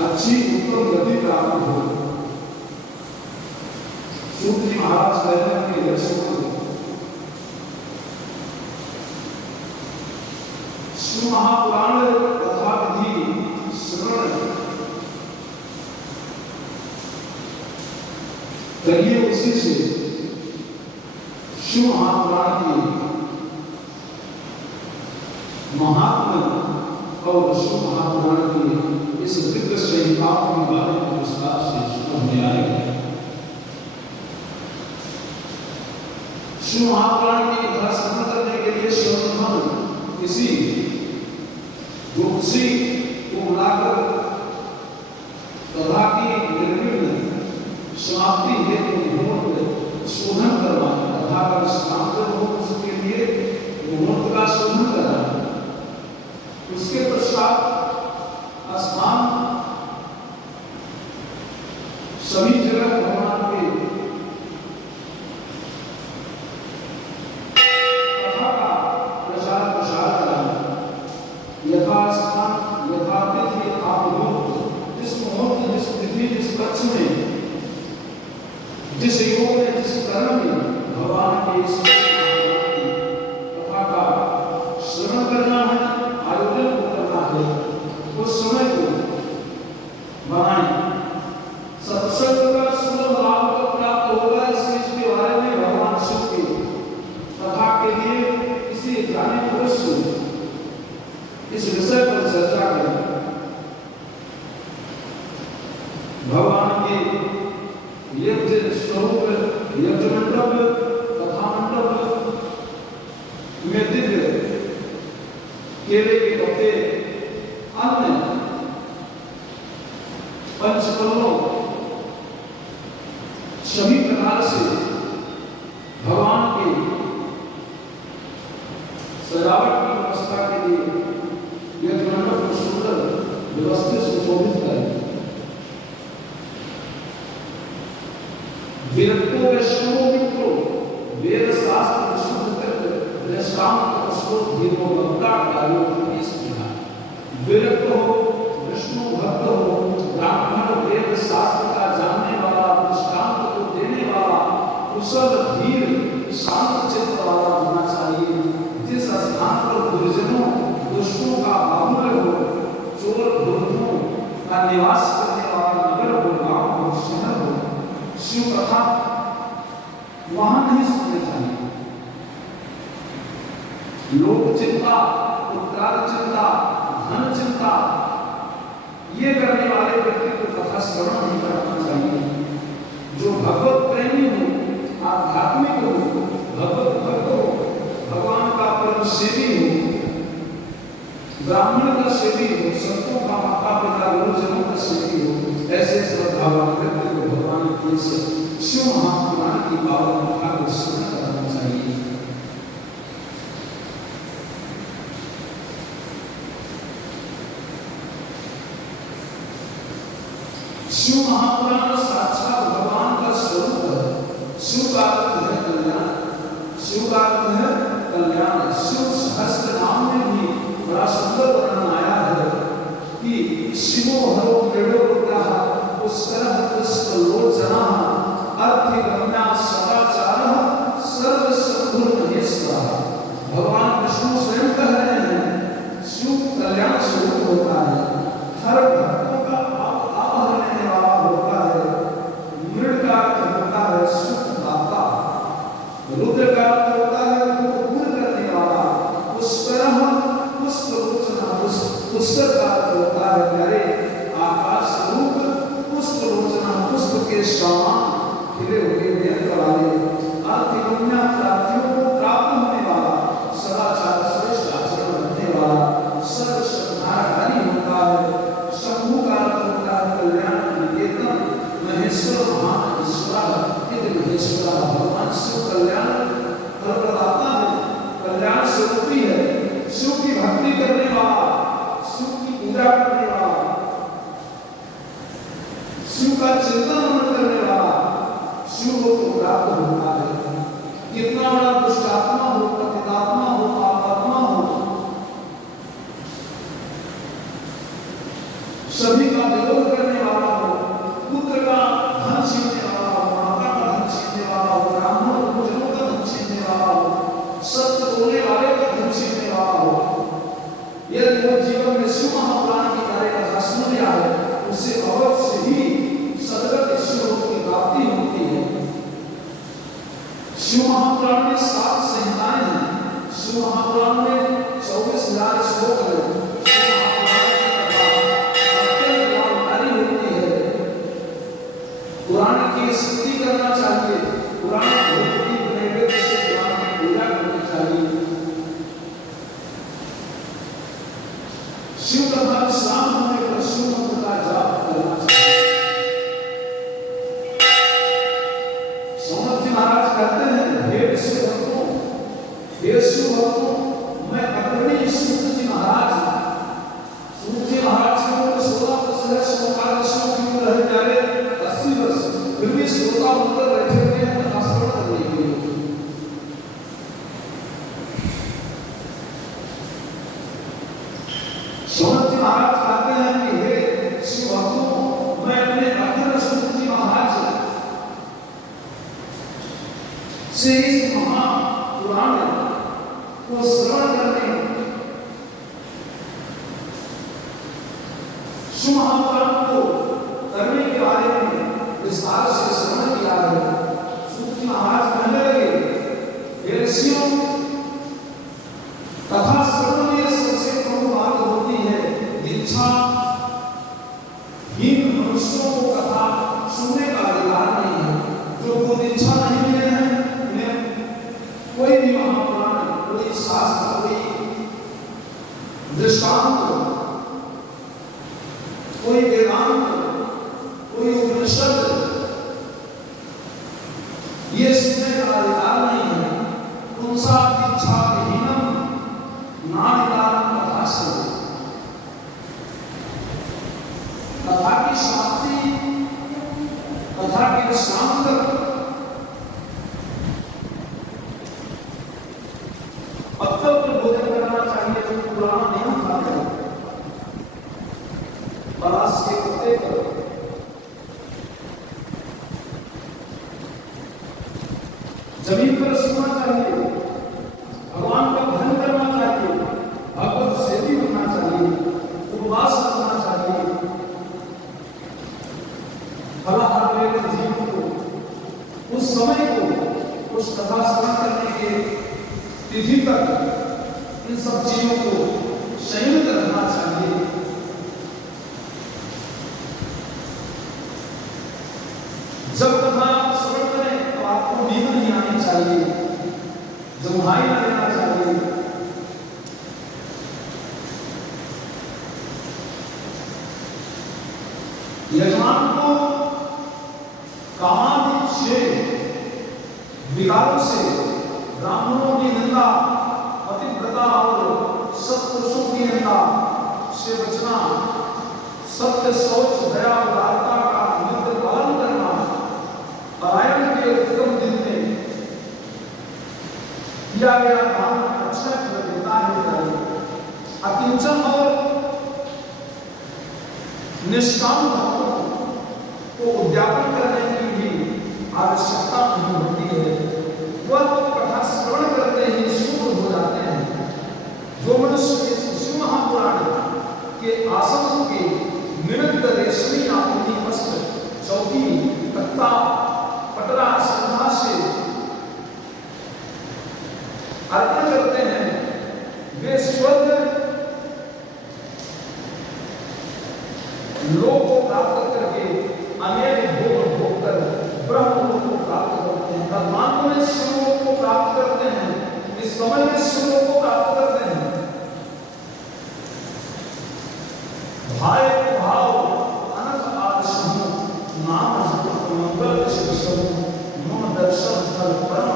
अच्छी उत्तम गति प्राप्त हो। सूत जी महाराज कहते हैं कि दर्शकों शिव महापुराण कथा विधि श्रवण करिए, उसी से शिव महापुराण की महात्मा और शिव महापुराण की इस दिव्य संहिताओं के बारे में विस्तार से समझ में आएगा। शिव महापुराण की कथा श्रवण करने के लिए सर्वप्रथम किसी ज्योतिषी को बुलाकर कथा की निर्विघ्न समाप्ति हेतु शोधन करवाना, कथा का समाप्त हो उसके लिए मुहूर्त का शोधन कराना। उसके पश्चात आसमान सभी जगह भगवान के कथा का प्रचार प्रसार कराना। यथास्थान यथातिथि यथामुहूर्त, जिस मुहूर्त जिस तिथि जिस पक्ष में जिस योग में जिस कर्म में भगवान के इस कथा का श्रवण करना है, आयोजन करना है, उस समय को बनाएं। सत्संग का सुलभ लाभ को प्राप्त होगा, इस चीज के बारे में भगवान शिव की कथा के लिए किसी जाने पुरुष से इस विषय पर चर्चा करें। भगवान के यज्ञ स्वरूप यज्ञ मंडप कथा मंडप में दिव्य केले के पत्ते अन्य पंचफलों सभी प्रकार से भगवान के सजावट की व्यवस्था के लिए यज्ञ मंडप को सुंदर व्यवस्थित सुशोभित करें। विरक्तो वैष्णवो मित्रो वेद शास्त्र विशुद्ध कृत दृष्टांत उसको धीरो भक्ता कार्यो की स्नेहा। विरक्त हो, विष्णु भक्त हो, ब्राह्मण वेद शास्त्र का जानने वाला, दृष्टांत को देने वाला, कुशल धीर शांत चित्त वाला होना चाहिए। जिस स्थान पर दुर्जनों दुष्टों का बाहुल्य हो, चोर धूर्तों का निवास करने वाला नगर हो, गांव हो, शहर हो, शिव कथा वहां नहीं सुननी चाहिए। लोक चिंता, पुत्रार्थ चिंता, धन चिंता ये करने वाले व्यक्ति को कथा श्रवण नहीं करना चाहिए। जो भगवत प्रेमी हो, आध्यात्मिक हो, भगवत भक्त हो, भगवान का परम सेवी हो, ब्राह्मण का सेवी हो, संतों का माता पिता गुरुजनों का सेवी हो, ऐसे श्रद्धावान व्यक्ति को भगवान के शिव महापुराण की पावन कथा को श्रवण करना चाहिए। शिव महापुराण साक्षात भगवान का स्वरूप है। शिव का अर्थ है कल्याण, शिव का अर्थ है कल्याण। शिव सहस्त्र नाम में भी बड़ा सुंदर वर्णन आया है कि शिवो हरो क्रीडो रुद्रः पुष्करः पुष्पलोचनः अर्थिगम्या सदाचारः सर्वसद्गुणमहेश्वरः। भगवान विष्णु स्वयं कह रहे हैं शिव कल्याण स्वरूप होता है, हर भक्तों का आभार लेने वाला होता है। मृड का अर्थ होता है सुखदाता, रुद्र का अर्थ होता है दुख दूर करने वाला, पुष्करः पुष्पलोचनः पुष्कर का अर्थ होता है प्यारे आकाश स्वरूप, पुष्पलोचनः पुष्प के समान खिले हुए नेत्र वाले, अर्थिगम्या प्राप्तियों को प्राप्त होने वाला, सदाचार श्रेष्ठ आचरण रखने वाला, सर्वसंहारकारी होता है। शंभु का अर्थ होता है कल्याण निकेतन, महेश्वर महान ईश्वर इति महेश्वर। भगवान शिव कल्याण प्रदाता है, कल्याण स्वरूपी है। शिव की भक्ति करने वाला, शिव की पूजा करने वाला, शिव का चिंतन करने वाला शिव को प्राप्त होता है। कितना बड़ा दुष्टात्मा हो, पतितात्मा हो, पापात्मा हो, सभी का विरोध करने वाला हो, पुत्र का धन छीनने वाला हो, माता का धन छीनने वाला हो, ब्राह्मण गुरुजनों का धन छीनने वाला हो, सत्य बोलने वाले का धन छीनने वाला हो, यदि वो जीवन में शिव महापुराण की कार्यकथा सुन लिया है, उससे अवश्य ही सदगत ईश्वर की प्राप्ति होती है। शिव महापुराण में 7 संहिताएं हैं। शिव महापुराण में 24,000 श्लोक है। पुराण की स्तुति करना चाहिए, पुराण भक्ति नैवेद्य से पुराण की पूजा करनी चाहिए। शिव कथा विश्राम होने पर शिव मंत्र का जाप करना चाहिए। सोमनाथ जी महाराज कहते हैं, हे शिव भक्तों, हे शिव भक्तों, मैं अग्रणी सूत जी महाराज, सूत जी महाराज की उम्र 16 वर्ष है, सोमवार दशमों की उम्र है प्यारे 80 वर्ष, फिर भी श्रोता बनकर बैठे हुए हैं कथा श्रवण करने के लिए। सोमनाथ जी महाराज कहते हैं कि हे शिव भक्तों, मैं अपने अग्रणी सूत जी महाराज से इस महापुराण को श्रवण करने, शिव महापुराण को करने के बारे में विस्तार से श्रवण किया है। सूत जी महाराज कहने लगे, हे ऋषियों, कथा श्रवण में सबसे प्रमुख बात होती है दीक्षा हीन मनुष्यों को कथा सुनने का अधिकार नहीं है। जो को दीक्षा नहीं मिले हैं, उन्हें कोई भी महापुराण, कोई शास्त्र, कोई दृष्टांत, कोई वेदांत, कोई उपनिषद, ये सुनने का अधिकार नहीं है। पुंसा दीक्षा विहीनम नादिदानम कथास्य। कथा की समाप्ति, कथा के विश्राम तक अत्यंत भोजन करना चाहिए, जो पुराना नियम था। पलाश के पत्ते पर जमीन पर सोना चाहिए, भगवान का ध्यान करना चाहिए, भगवत सेवी बनना चाहिए, उपवास करना चाहिए। फलाहार लेकर जीवन को, उस समय को, उस कथा श्रवण करने के तिथि तक इन सब चीजों को संयमित रखना चाहिए। जब कथा श्रवण करें तो आपको नींद नहीं आनी चाहिए, जम्हाई न लेना चाहिए। यजमान को कामादि विकारों से, ब्राह्मणों की निंदा, पतिव्रता और सत्पुरुषों की निंदा से बचना, सत्य, शौच, दया, उदारता का नित्य पालन करना, परायण के उत्तम दिन में किया गया काम अच्छा देता है। अकिंचन और निष्काम भावों को उद्यापन करने की भी आवश्यकता नहीं होती है। वह कथा श्रवण करते ही शुद्ध हो जाते हैं। जो मनुष्य शिव महापुराण के आसन के निमित्त रेशमी आपूर्ति वस्त्र, चौकी, तख्ता, पटरा, श्रद्धा से अर्पण करते हैं, वे स्वर्ग लोक को प्राप्त करके अनेक भोग भोग कर ब्रह्म लोक को प्राप्त करते हैं। वर्तमान में शिव लोक को प्राप्त करते हैं, इस समय में शिव लोक को प्राप्त करते हैं। भाई भाव अनंत आदि समूह नाम मंगल शिव समूह मम दर्शन फल परम